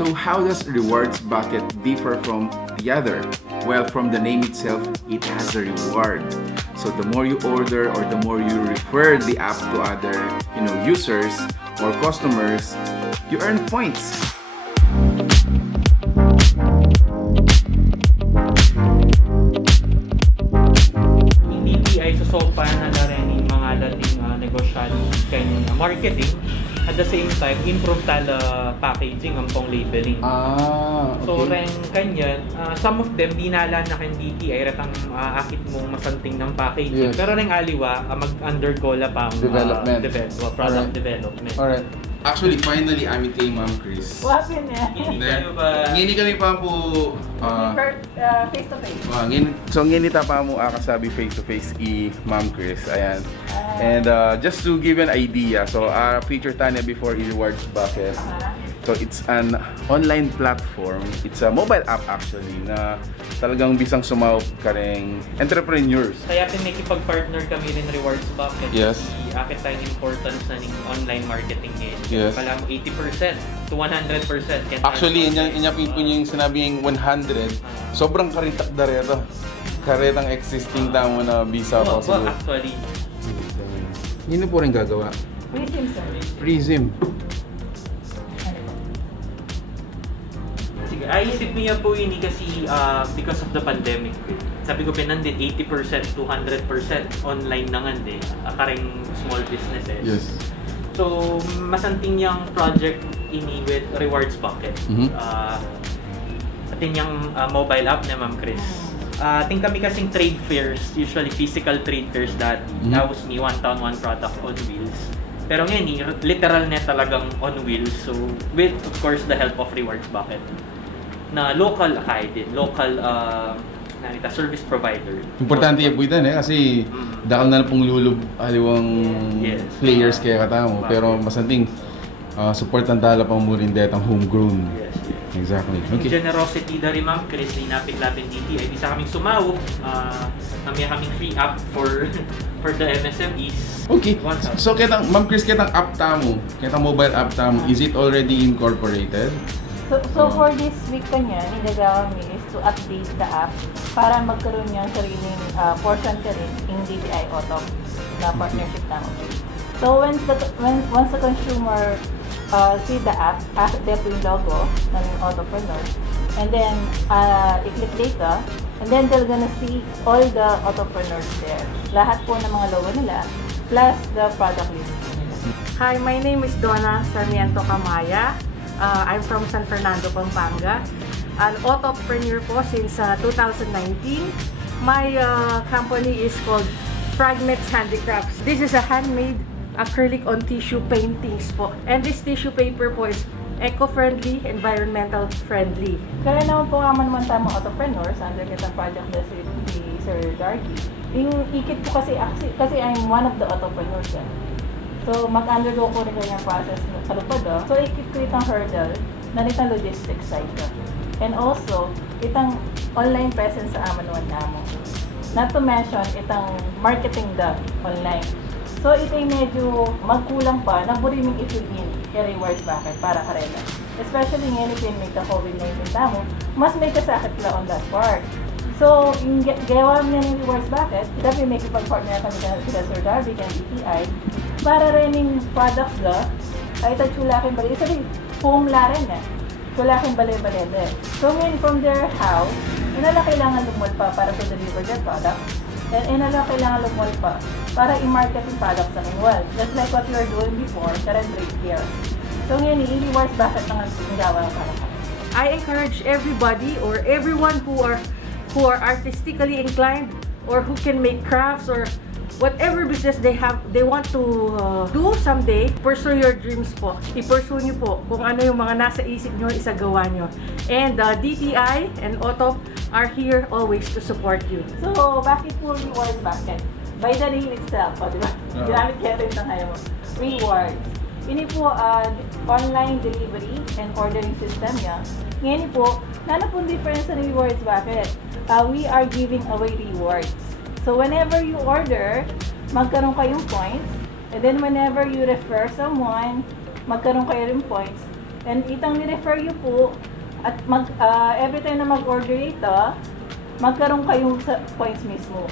So how does rewards bucket differ from the other? Well, from the name itself, it has a reward. So the more you order or the more you refer the app to other, users or customers, you earn points. Hindi ay susopa na rin mga dating negosyal kanyang marketing. At the same time, improve tala packaging ang pong labeling. Okay. So, rin kanyan, some of them, dinala na kan DTI, ratang akit mong masanting ng packaging. Yes. Pero rin aliwa, mag-undergo la pang Development. Product development. Alright. Actually, finally, amin kay Ma'am Chris. Wapin niya. Ngini kami pa po... face to face. So, ngini ta pa mo kasabi face to face Ma'am Chris. Ayan. And just to give you an idea, so feature tanya before rewards bucket. So it's an online platform. It's a mobile app actually na talagang bisang sumawag ka ring entrepreneurs. Kaya pinakipag-partner kami rin rewards bucket. Yes. Akit tayo importance na ng online marketing ngayon. Yes. Pala mo 80% to 100%. Actually, inya yung sinabing 100, sobrang karitak dareto. Karetang existing tamo na visa po siguro. Actually. Yun po rin gagawa. Prism, sir. Prism. Sige, isip niya po yun kasi because of the pandemic. Sabi ko pinandit 80% to 100% online na nga din. Akaring small businesses. Yes. So, masanting yung project ini with rewards bucket. Atin yung mobile app na Ma'am Chris. Think kami kasing trade fairs, usually physical trade fairs that was ni one town, one product on wheels. Pero ngayon, literal na talagang on wheels. So, with of course the help of rewards bucket na local local service provider. Importante yung puwitan kasi dakal na pong lulub aliwang players kaya katamo. Pero masanting support ang tala pang murin detang homegrown. Yes. Exactly. Okay. Generosity dari Ma'am Chris, inapit-lapin dito ay bisa kaming sumawag. Kami kaming free app for the MSMEs. Okay. So ketang Ma'am Chris ketang app tamo, ketang mobile app tamo, is it already incorporated? So for this week kanya, nilagawa mi is to update the app para magkaroon niya sariling portion ka rin in DTI Auto na partnership namin. So once the consumer see the app, akit po yung logo ng Autopreneur, and then i-click data, and then they're gonna see all the Autopreneurs there. Lahat po ng mga logo nila, plus the product list. Hi, my name is Donna Sarmiento Camaya. I'm from San Fernando, Pampanga. An autopreneur po since 2019. My company is called Fragments Handicrafts. This is a handmade acrylic on tissue paintings po. And this tissue paper po is eco-friendly, environmental friendly. Kaya naman po naman tamo entrepreneurs under kitang project na si Sir Darky. Yung ikit po kasi I'm one of the entrepreneurs. So mag-undergo ko rin kanyang process sa lupad. So ikit ko itang hurdle na itang logistics side. And also, itang online presence sa Amanuan namo. Not to mention, itang marketing online. So itay medyo magkulang pa na buriming i-fill-in rewards bucket para karela. Especially ngayon if may ka COVID-19 tamo, mas may kasakit la on that part. So, yung gawa niya ng rewards bucket, dapat may kipag-partner kami sila Sir Darby and DTI para rin yung products la, ay tachulakin bali. Sabi, home la rin Chulakin bali-balede. So ngayon from their house, inala kailangan lumulpa para to deliver their product. And inala kailangan lumulpa para i-market yung product sa Minwal. Just like what we were doing before, current trade here. So ngayon, i-rewards bucket ng gawa ng para. I encourage everybody or everyone who are artistically inclined or who can make crafts or whatever business they want to do someday, pursue your dreams po. I-pursue nyo po kung ano yung mga nasa isip nyo, isagawa nyo. And DTI and Otop are here always to support you. So, bakit po rewards bucket? By the name itself, di ba? Ginamit kaya rin na kayo mo. Rewards. Ini po online delivery and ordering system niya. Ngayon po, nana pong difference sa rewards bucket. We are giving away rewards. So whenever you order, magkaroon kayong points. And then whenever you refer someone, magkaroon kayo rin points. And itong ni-refer you po, at every time na mag-order ito, magkaroon kayong sa points mismo.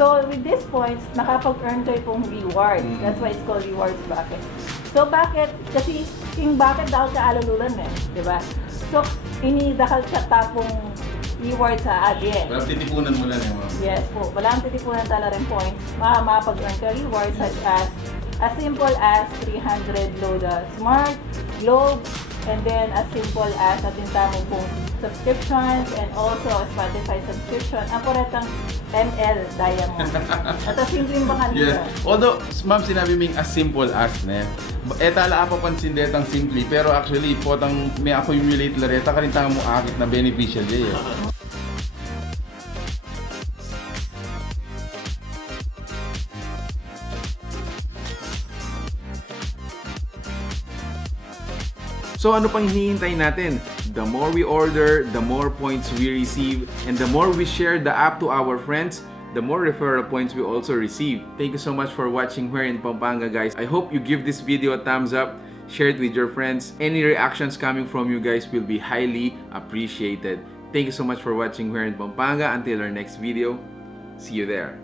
So, with these points, nakapag-earn kayo pong rewards. That's why it's called rewards bucket. So, bakit? Kasi yung bucket dahil ka alululan di ba? So, inidakal sa tapong rewards sa adyen. Walang titipunan mo lang ma'am. Yes po. Walang titipunan talaga rin points. Makapag-earn ka rewards such as simple as 300 load Smart, Globe, and then as simple as atin tamong pong subscriptions and also a Spotify subscription. Ang puretang ML Diamond. At ang simpleng baka nito. Yes. Although, ma'am, sinabi ming as simple as, tala apa pansin detang simply, pero actually, potang may accumulate lareta ka rin mo akit na beneficial day. So ano pang hinihintay natin? The more we order, the more points we receive, and the more we share the app to our friends, the more referral points we also receive. Thank you so much for watching here in Pampanga, guys. I hope you give this video a thumbs up, share it with your friends. Any reactions coming from you guys will be highly appreciated. Thank you so much for watching here in Pampanga. Until our next video, see you there.